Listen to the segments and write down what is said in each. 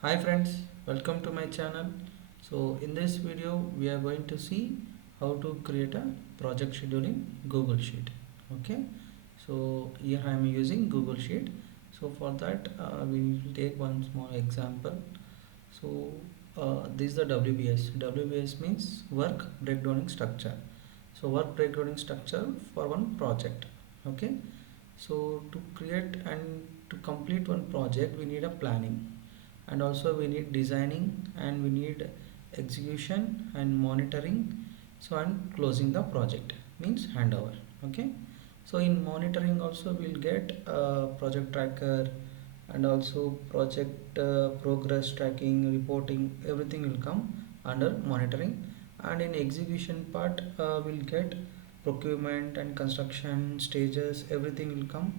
Hi friends, welcome to my channel. So in this video we are going to see how to create a project schedule in Google Sheet. Okay, so here I am using Google Sheet. So for that we will take one small example. So this is the WBS. WBS means work breakdowning structure. So work breakdowning structure for one project. Okay, so to create and to complete one project we need a planning, and also we need designing, and we need execution and monitoring. So and closing the project means handover. Okay, so in monitoring also we'll get project tracker, and also project progress tracking, reporting, everything will come under monitoring. And in execution part we'll get procurement and construction stages, everything will come.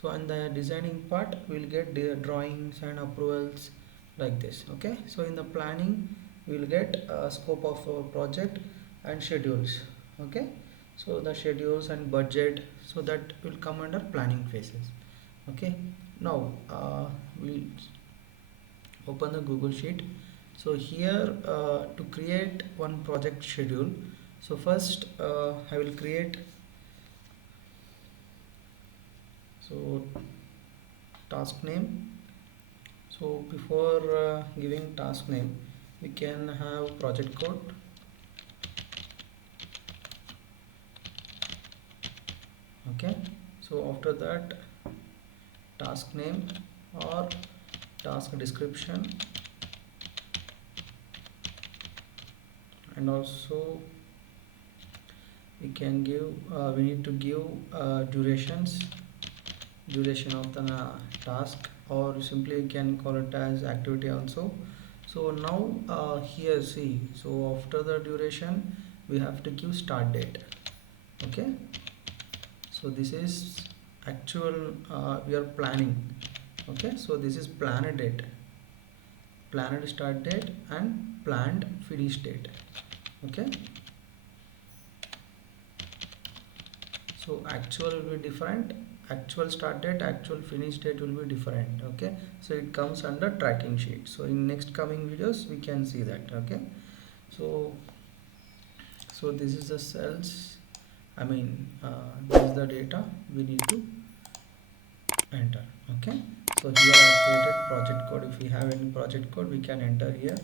So on the designing part we'll get the drawings and approvals, like this. Okay, so in the planning we'll get scope of our project and schedules. Okay, so the schedules and budget, so that will come under planning phases. Okay, now we'll open the Google Sheet. So here to create one project schedule, so first I will create, so task name. So before giving task name, we can have project code. Okay, so after that task name or task description, and also we can give we need to give duration of the task, or simply we can call it as activity also. So now here see, so after the duration we have to give start date. Okay, so this is actual we are planning. Okay, so this is planned date, planned start date, and planned finish date. Okay, so actual will be different, actual start date, actual finish date will be different. Okay, so it comes under tracking sheet. So in next coming videos we can see that. Okay, so this is the cells, I mean this is the data we need to enter. Okay, so here I have created project code. If we have any project code we can enter here.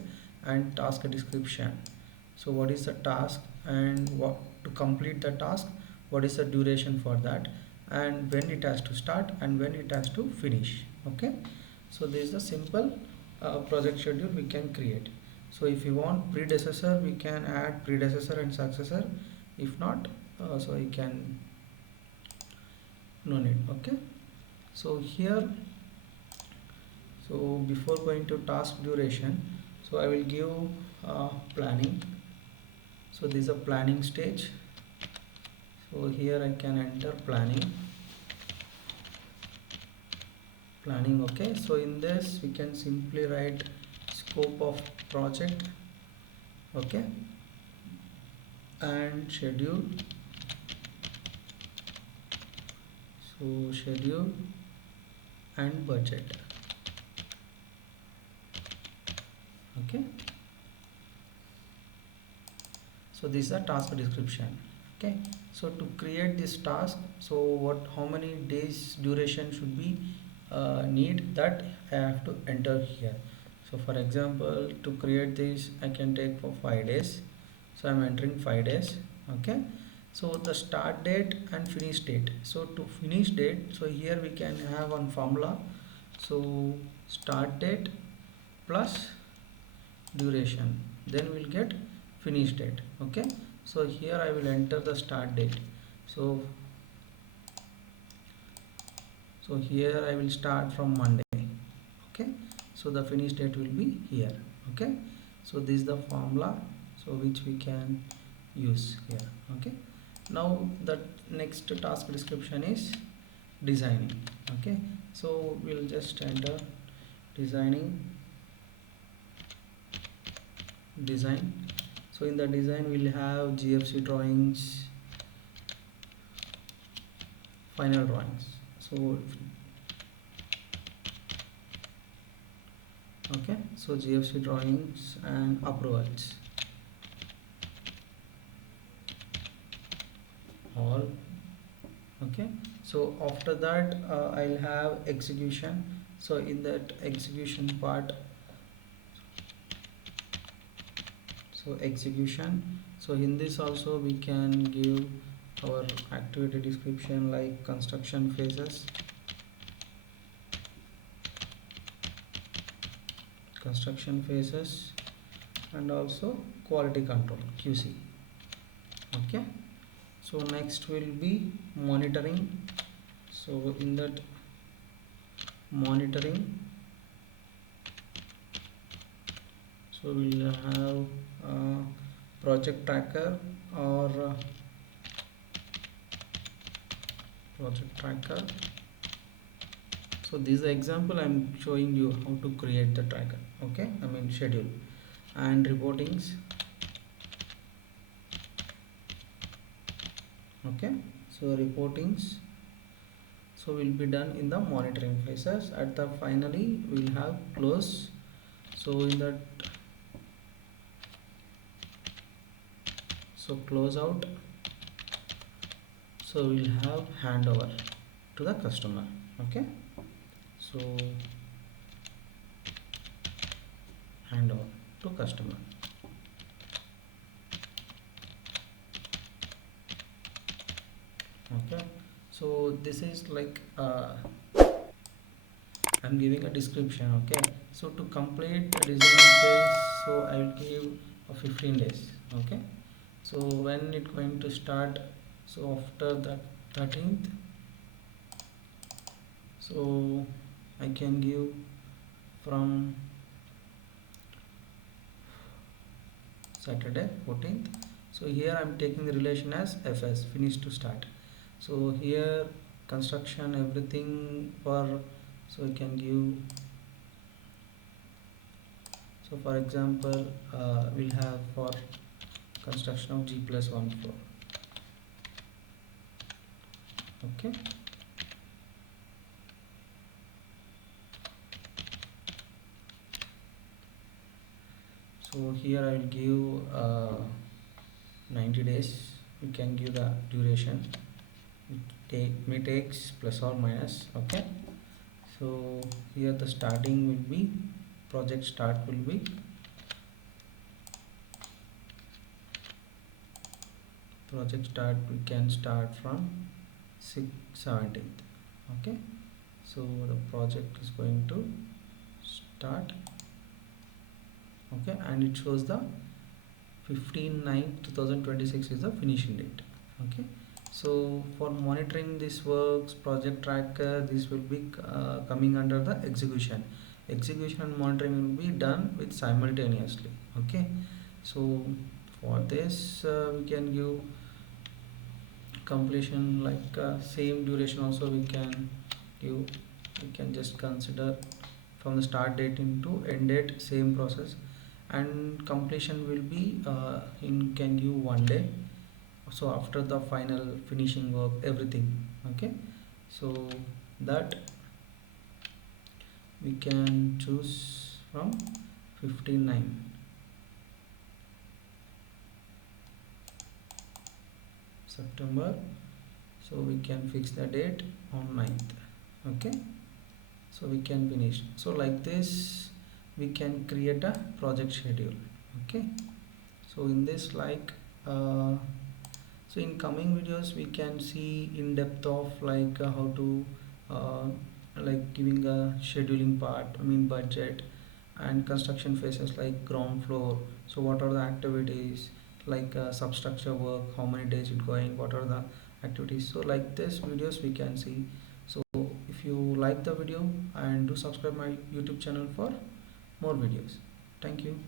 And task description, so what is the task, and what to complete the task, what is the duration for that, and when it has to start and when it has to finish. Okay, so this is the simple project schedule we can create. So if you want predecessor, we can add predecessor and successor. If not, so you can, no need. Okay, so here, so before going to task duration, so I will give planning. So this is a planning stage. So here I can enter planning. Okay, so in this we can simply write scope of project. Okay, and schedule. So schedule and budget. Okay, so this is a task description. Okay, so to create this task, so how many days duration should be need, that I have to enter here. So for example, to create this I can take for 5 days. So I'm entering 5 days. Okay, so the start date and finish date. So to finish date, so here we can have one formula. So start date plus duration, then we'll get finish date. Okay, so here I will enter the start date. So here I will start from Monday. Okay, so the finish date will be here. Okay, so this is the formula, so which we can use here. Okay, now the next task description is designing. Okay, so we'll just enter design. So in the design we'll have GFC drawings, final drawings. So Okay, so GFC drawings and approvals all. Okay, so after that I'll have execution. So in that execution part, so execution, so in this also we can give our activity description like construction phases and also quality control QC. Okay, so next will be monitoring. So in that monitoring, so we'll have project tracker or project tracker. So this is the example I'm showing you how to create the tracker. Okay, I mean schedule and reportings. Okay, so reportings, so will be done in the monitoring phases. At the finally we'll have close. So in that, so close out, so we'll have handover to the customer. Okay, so handover to customer. Okay, so this is like I'm giving a description. Okay, so to complete the design phase, so I will give 15 days. Okay, so when it going to start, so after the 13th, so I can give from Saturday 14th. So here I'm taking the relation as FS, finish to start. So here construction everything for, so I can give, so for example we'll have for construction of G+1 floor. Okay, so here I will give 90 days. You can give the duration, may takes plus or minus. Okay, so here the starting will be, project start will be we can start from 17th. Okay, so the project is going to start. Okay, and it shows the 15/9/2026 is the finishing date. Okay, so for monitoring this works, project tracker, this will be coming under the execution and monitoring will be done with simultaneously. Okay, so for this we can give completion like same duration also we can give. We can just consider from the start date into end date, same process, and completion will be in can give 1 day. So after the final finishing work everything. Okay, so that we can choose from 15/9 September, so we can fix the date on 9th. Okay, so we can finish. So like this we can create a project schedule. Okay, so in this like so in coming videos we can see in depth of like how to uh, like giving a scheduling part, I mean budget, and construction phases like ground floor. So what are the activities like substructure work, how many days it going, what are the activities. So like this videos we can see. So if you like the video, and do subscribe my YouTube channel for more videos. Thank you.